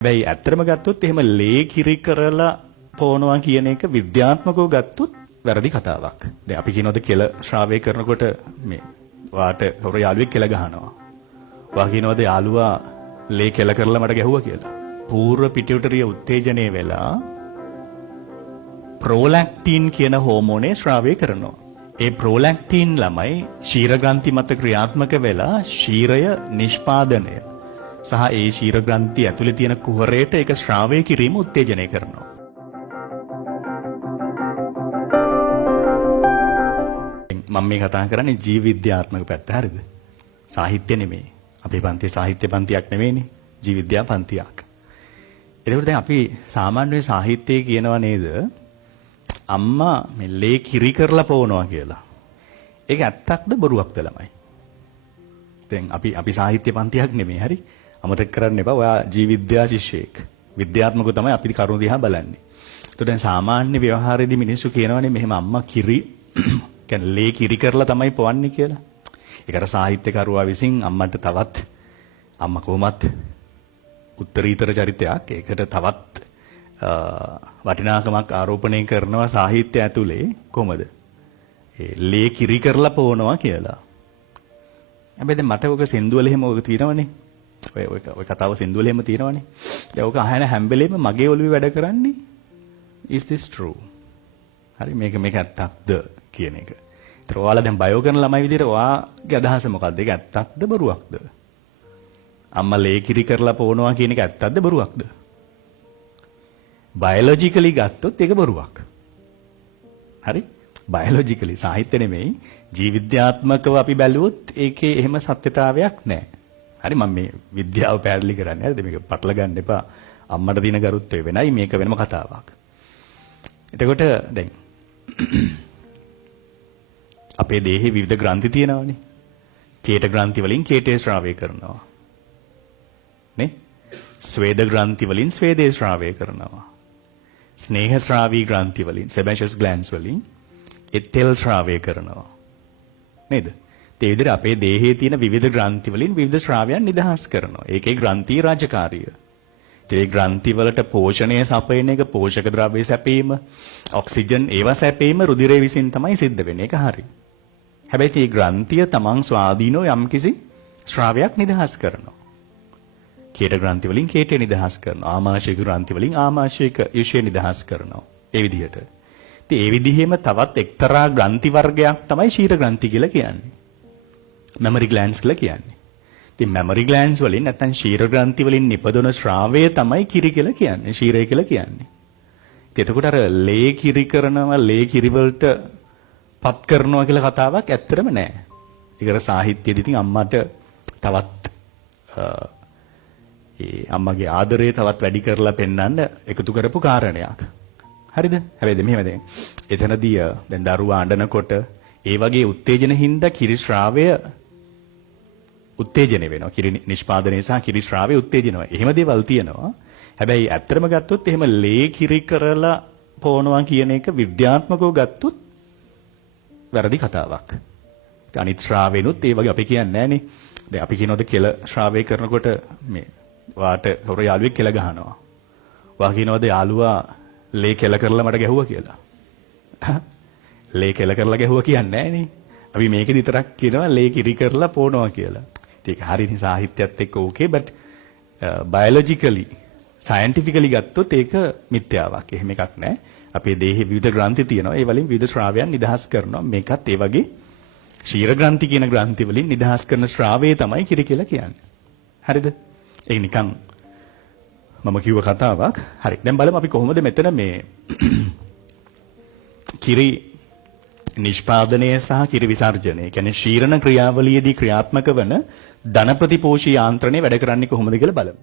හැබැයි ඇත්තටම ගත්තොත් එහෙම ලේ කිරි කරලා පොවනවා කියන එක විද්‍යාත්මකව ගත්තොත් වැරදි කතාවක්. දැන් අපි කියනවාද කෙල ශ්‍රාවය කරනකොට මේ වාට කවුරු යාළුවෙක් කෙල ගහනවා. වා කියනවාද යාළුවා ලේ කෙල කරලා මට ගැහුවා කියලා. පූර්ව පිටියුටරිය උත්තේජනය වෙලා ප්‍රෝලැක්ටින් කියන හෝමෝනේ ශ්‍රාවය කරනවා. ඒ ප්‍රෝලැක්ටින් ළමයි ශීරග්‍රන්ථි මත ක්‍රියාත්මක වෙලා ශීරය නිෂ්පාදනය සහ ඒ ශීරග්‍රන්ථි ඇතුලේ තියෙන කුහරයට ඒක ශ්‍රාවය කිරීම උත්තේජනය කරනවා. මම මේ කතා කරන්නේ ජීව විද්‍යාත්මක පැත්ත හරියද? සාහිත්‍ය නෙමෙයි. අපේ පන්තියේ සාහිත්‍ය පන්තියක් නෙමෙයිනේ. ජීව විද්‍යා පන්තියක්. ඒකෝට දැන් අපි සාමාන්‍ය සාහිත්‍යයේ කියනවා නේද? අම්මා මේ ලේ කිරි කරලා පොවනවා කියලා. ඒක ඇත්තක්ද බොරුවක්ද ළමයි? දැන් අපි සාහිත්‍ය පන්තියක් නෙමෙයි හරි? අමතක කරන්න එපා. ඔයා ජීව විද්‍යා ශිෂ්‍යයෙක්. විද්‍යාත්මකව තමයි අපි කරුණු දිහා බලන්නේ. ඒතකොට දැන් සාමාන්‍ය ව්‍යවහාරයේදී මිනිස්සු කියනවානේ මෙහෙම අම්මා කිරි කියන්නේ ලේ කිරි කරලා තමයි පොවන්නේ කියලා. ඒකට සාහිත්‍යකරුවා විසින් අම්මට තවත් අම්මා කොහොමත් උත්තරීතර චරිතයක්. ඒකට තවත් වටිනාකමක් ආරෝපණය කරනවා සාහිත්‍ය ඇතුලේ කොහමද? ඒ ලේ කිරි කරලා පොවනවා කියලා. හැබැයි දැන් මට ඔක සින්දුවල එහෙම ඔක තියෙනවනේ. ඔය කතාව සින්දුවල එහෙම තියෙනවනේ. දැන් ඔක අහන හැම වෙලේම මගේ ඔළුවේ වැඩ කරන්නේ is this true? හරි මේක ඇත්තක්ද කියන එක. ඒතර ඔයාලා දැන් බයෝ කරන ළමයි විදිහට ඔයාගේ අදහස මොකක්ද? ඒක ඇත්තක්ද බොරුවක්ද? අම්මා ලේ කිරි කරලා පොවනවා කියන එක ඇත්තක්ද බොරුවක්ද? බයොලොජිකලි ගත්තොත් ඒක බොරුවක්. හරි? බයොලොජිකලි සාහිත්‍ය නෙමෙයි ජීව විද්‍යාත්මකව අපි බැලුවොත් ඒකේ එහෙම සත්‍යතාවයක් නැහැ. හරි මම මේ විද්‍යාව පැහැදිලි කරන්නේ. හරිද? මේක පටල ගන්න එපා. අම්මට දින ගරුත්වය වෙනයි මේක වෙනම කතාවක්. එතකොට දැන් අපේ දේහේ විවිධ ග්‍රන්ථි තියෙනවානේ. කේට ග්‍රන්ථි වලින් කේටේ ශ්‍රාවය කරනවා. නේ? ස්වේද ග්‍රන්ථි වලින් ස්වේදේ ශ්‍රාවය කරනවා. ස්නේහ ශ්‍රාවී ග්‍රන්ථි වලින් sebaceous glands වලින් එතෙල් ශ්‍රාවය කරනවා. නේද? ඒ විදිහට අපේ දේහයේ තියෙන විවිධ ග්‍රන්ථි වලින් විවිධ ශ්‍රාවයන් නිදහස් කරනවා. ඒකේ ග්‍රන්ථි රාජකාරිය. ඒ ග්‍රන්ථි වලට පෝෂණය සපයන එක, පෝෂක ද්‍රව්‍ය සැපීම, ඔක්සිජන් ඒවා සැපීම රුධිරය විසින් තමයි සිද්ධ වෙන්නේ. ඒක හරි. හැබැයි මේ ග්‍රන්ථිය තමන් ස්වාධීනව යම්කිසි ශ්‍රාවයක් නිදහස් කරනවා. කේට ග්‍රන්ථි වලින් කේටේ නිදහස් කරනවා. ආමාශයික ග්‍රන්ථි වලින් ආමාශයික යුෂය නිදහස් කරනවා. ඒ විදිහට. ඉතින් ඒ විදිහෙම තවත් එක්තරා ග්‍රන්ථි වර්ගයක් තමයි ශීර ග්‍රන්ථි කියලා කියන්නේ. memory glands කියලා කියන්නේ. ඉතින් memory glands වලින් නැත්නම් ශීර ග්‍රන්ථි වලින් නිපදවන ශ්‍රාවය තමයි කිරි කියලා කියන්නේ. ශීරය කියලා කියන්නේ. ඉතින් එතකොට අර ලේ කිරි කරනවා, ලේ කිරි වලට පත් කරනවා කියලා කතාවක් ඇත්තටම නැහැ. ඒකට සාහිත්‍යයේදී ඉතින් අම්මට තවත් ඒ අම්මගේ ආදරය තවත් වැඩි කරලා පෙන්වන්න එකතු කරපු කාරණයක්. හරිද? හැබැයි මෙහෙම දැන් එතනදී දැන් දරුවා අඬනකොට ඒ වගේ උත්තේජන හින්දා කිරි ශ්‍රාවය උත්තේජනය වෙනවා. කිරි නිෂ්පාදනය සහ කිරි ශ්‍රාවය උත්තේජන වෙනවා. එහෙම දේවල් තියෙනවා. හැබැයි ඇත්තටම ගත්තොත් එහෙම ලේ කිරි කරලා පොවනවා කියන එක විද්‍යාත්මකව ගත්තොත් වැරදි කතාවක්. අනිත් ශ්‍රාවේනුත් ඒ වගේ අපි කියන්නේ නැහනේ. දැන් අපි කියනවාද කෙල ශ්‍රාවය කරනකොට මේ වාට කවුරු යාළුවෙක් කෙල ගහනවා. වා කියනවාද යාළුවා ලේ කෙල කරලා මට ගැහුවා කියලා. ලේ කෙල කරලා ගැහුවා කියන්නේ නැහනේ. අපි මේකෙදි විතරක් කියනවා ලේ කිරි කරලා පොවනවා කියලා. ඒක හරියනේ සාහිත්‍යයත් එක්ක ඕකේ but biologically scientifically ගත්තොත් ඒක මිත්‍යාවක්. එහෙම එකක් නැහැ. අපේ දේහේ විවිධ ග්‍රන්ථි තියෙනවා. ඒ වලින් විවිධ ශ්‍රාවයන් නිදහස් කරනවා. මේකත් ඒ වගේ ශීර ග්‍රන්ථි කියන ග්‍රන්ථි වලින් නිදහස් කරන ශ්‍රාවය තමයි කිරි කියලා කියන්නේ. හරිද? ඒක නිකන් මම කිව්ව කතාවක්. හරි. දැන් බලමු අපි කොහොමද මෙතන මේ කිරි නිෂ්පාදනය සහ කිරි විසර්ජනය කියන්නේ ශීරණ ක්‍රියාවලියේදී ක්‍රියාත්මක වන ධන ප්‍රතිපෝෂී යාන්ත්‍රණය වැඩ කරන්නේ කොහොමද කියලා බලමු.